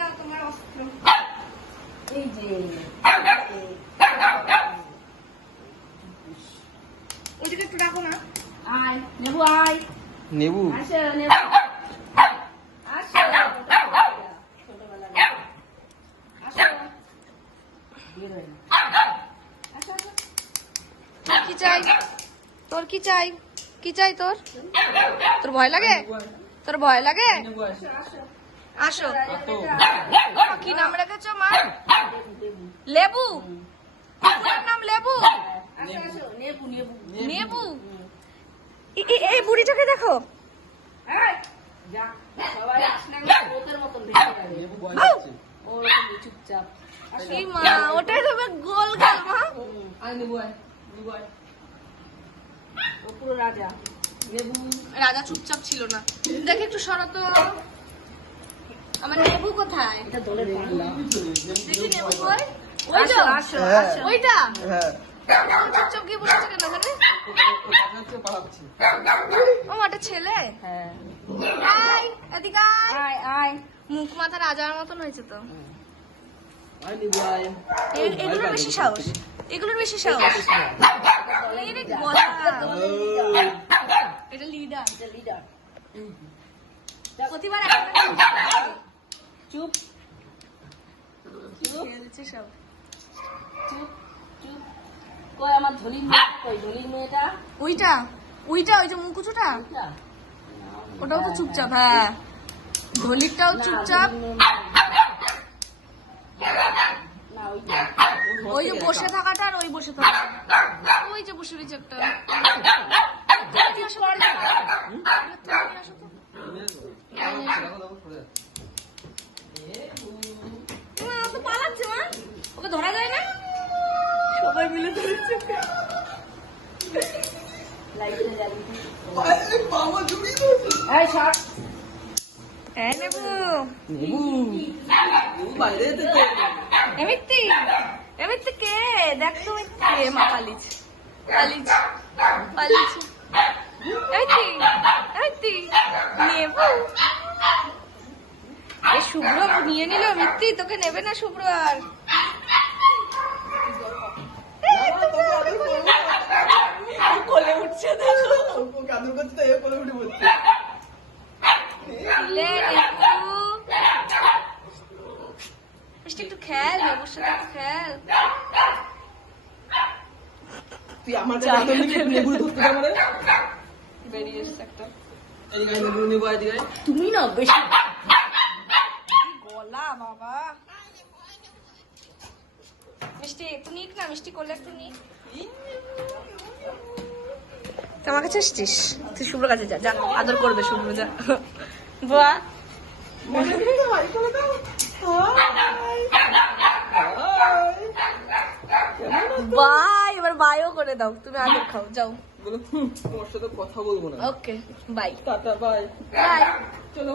নাও তোমার অস্ত্র। এই যে ওইদিকে একটু রাখো না। আয় নেবু আয়। নেবু? আসো আসো কি চাই? তোর কি চাই? কি চাই তোর? তোর ভয় লাগে? তোর ভয় লাগে? আসো। কি নাম রেখেছো মা? লেবু? নাম লেবু? নেবু। এই বুড়িটাকে দেখো। চুপচাপ মা ওটাই গোল গাল মা। পুরো রাজা রাজা চুপচাপ ছিল না। দেখে একটু সরাতো। আমার নেবু কোথায়? এটা ধরে পারলাম দেখি নেবু কই ওই তো। আসো হ্যাঁ। ওইটা? হ্যাঁ। চুপচাপ গিয়ে বসেছে কেন ওখানে ও মাটা ছেলে? হ্যাঁ। আয় এদিকে আয়। আয় আয়। মুখ মাথা রাজার মতন হয়েছে তো। এগুলোর বেশি সাহস। এগুলোর বেশি সাহস। এটা লিডার এটা লিডার প্রতিবার একটা চুপ। চুপ। সব। চুপ চুপ। কই আমার ধলির মেয়ে কই? ধলির মেয়েটা? ওইটা ওইটা ওই যে মুকুচুটা ওটাও তো চুপচাপ হ্যাঁ। ঢলিরটাও চুপচাপ। না। না ওই যে বসে থাকাটা আর ওই বসে থাকা ওই যে বসে রয়েছে একটা। তুমি আসো। মা, তো পালাচ্ছে মা। ওকে ধরা যায় না? সবাই মিলে ধরেছে। দেখ মা পালিছ পালিছ পালিছ নেবু। এ শুভ্র নিয়ে নিল মিত্তি তোকে নেবে না শুভ্র আর কোলে উঠছে দেখো কাদুর করছে তাই কোলে উঠে পড়ছে লে নেবু মিষ্টি একটু খেল নেবুর সাথে একটু। খেল তুই আমার ধরতে বেরিয়ে এসছে একটা। তুমি না বেশি গলা বাবা মিষ্টি একটু নিক না মিষ্টি করলে একটু নিক। তুই আমার কাছে এসছিস তুই শুভ্র কাছে যা যা আদর করবে শুভ্র যা। বাহ বাই এবার বাইও করে দাও তুমি আদর খাও যাও। বলো, তোমার সাথে কথা বলব না। Okay bye tata bye bye চলো।